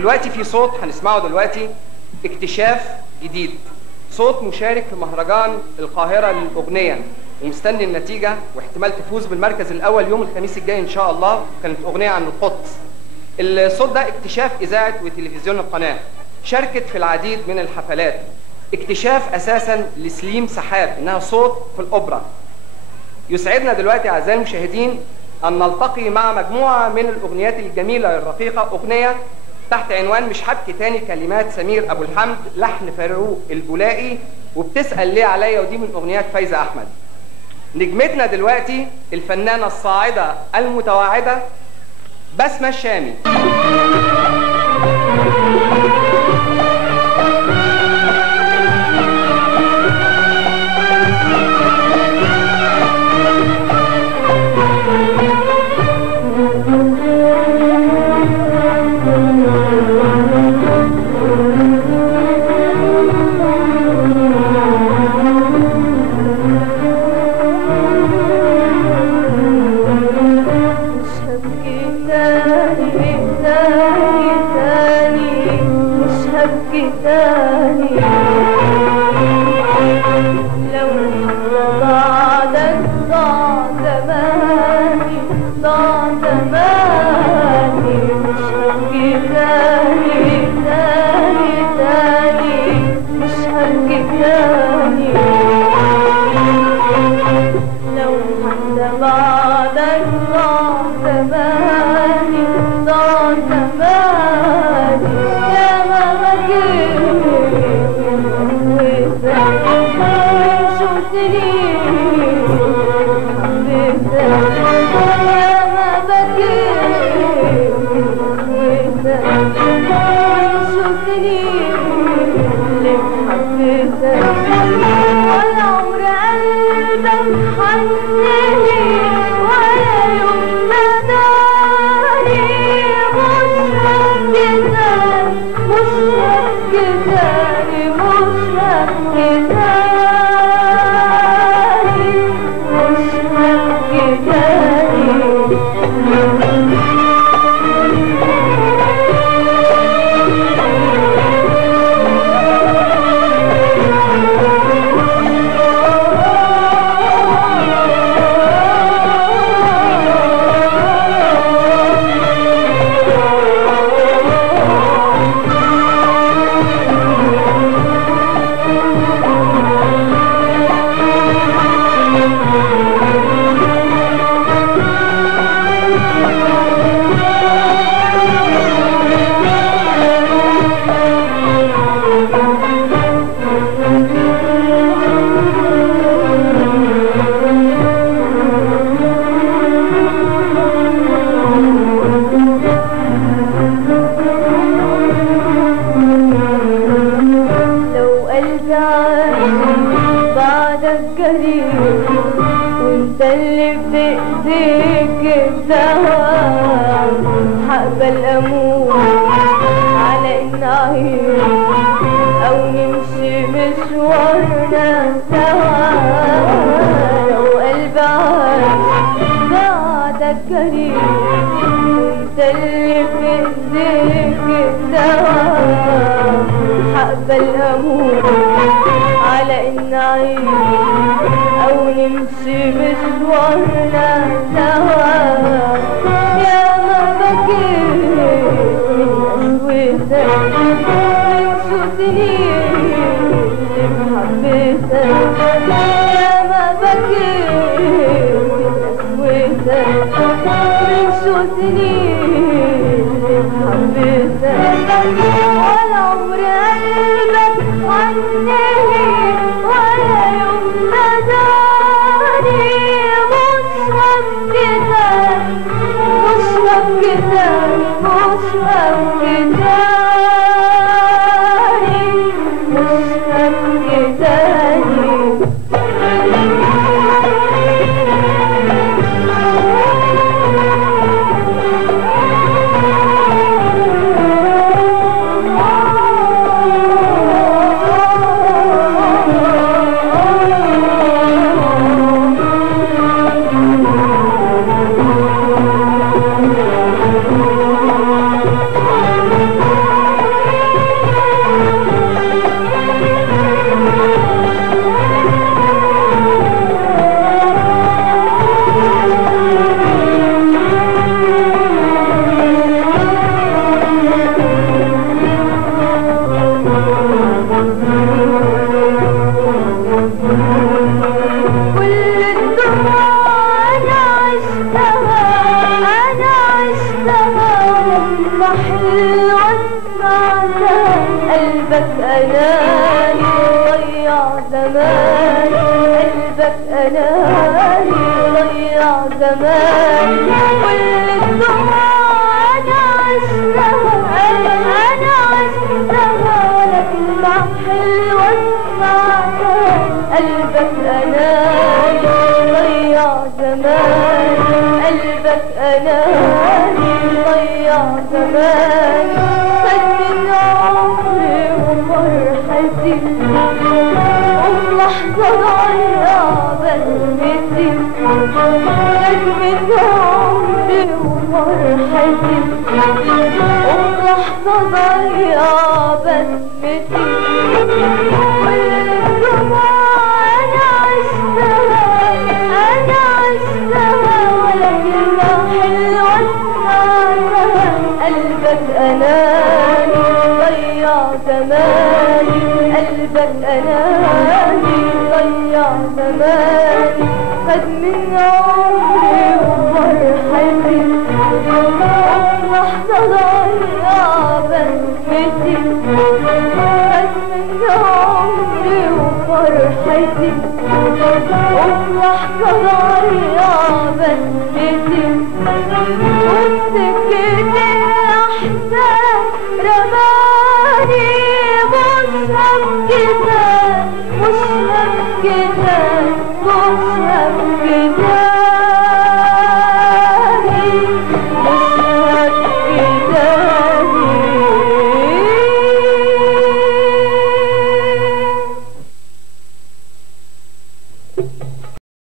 دلوقتي في صوت هنسمعه دلوقتي، اكتشاف جديد، صوت مشارك في مهرجان القاهرة للأغنية ومستني النتيجة واحتمال تفوز بالمركز الأول يوم الخميس الجاي إن شاء الله. كانت أغنية عن القدس. الصوت ده اكتشاف إذاعة وتلفزيون القناة، شاركت في العديد من الحفلات. اكتشاف أساسا لسليم سحاب، إنها صوت في الأوبرا. يسعدنا دلوقتي أعزائي المشاهدين أن نلتقي مع مجموعة من الأغنيات الجميلة الرقيقة، أغنية تحت عنوان مش هبكي تاني، كلمات سمير أبو الحمد، لحن فاروق البولائي، وبتسأل ليه عليا، ودي من أغنيات فايزة أحمد. نجمتنا دلوقتي الفنانة الصاعدة المتواعدة بسمة الشامي. عشان قلبك أناني ضيع زماني، قلبك أناني ضيع زماني. كل الدموع أنا عشتها، أنا عشتها، ولا كلمة حلوة سمعتها. قلبك أناني ضيع زماني، قلبك أناني ضيع زماني. خد من عمري وفرحتي وبلحظة ضيع بسمتي. خد من عمري وفرحتي وبلحظة ضيع بسمتي. كل الدموع أنا عشتها، أنا عشتها، ولا كلمة حلوة سمعتها. قلبك أناني ضيع زماني، قلبك أناني ضيع زماني. خد من عمري وفرحتي وبلحظة ضيع بسمتي. خد من عمري وفرحتي وبلحظة ضيع بسمتي. وسكت الأحزان رماني، مش هبكتها، مش هبكتها،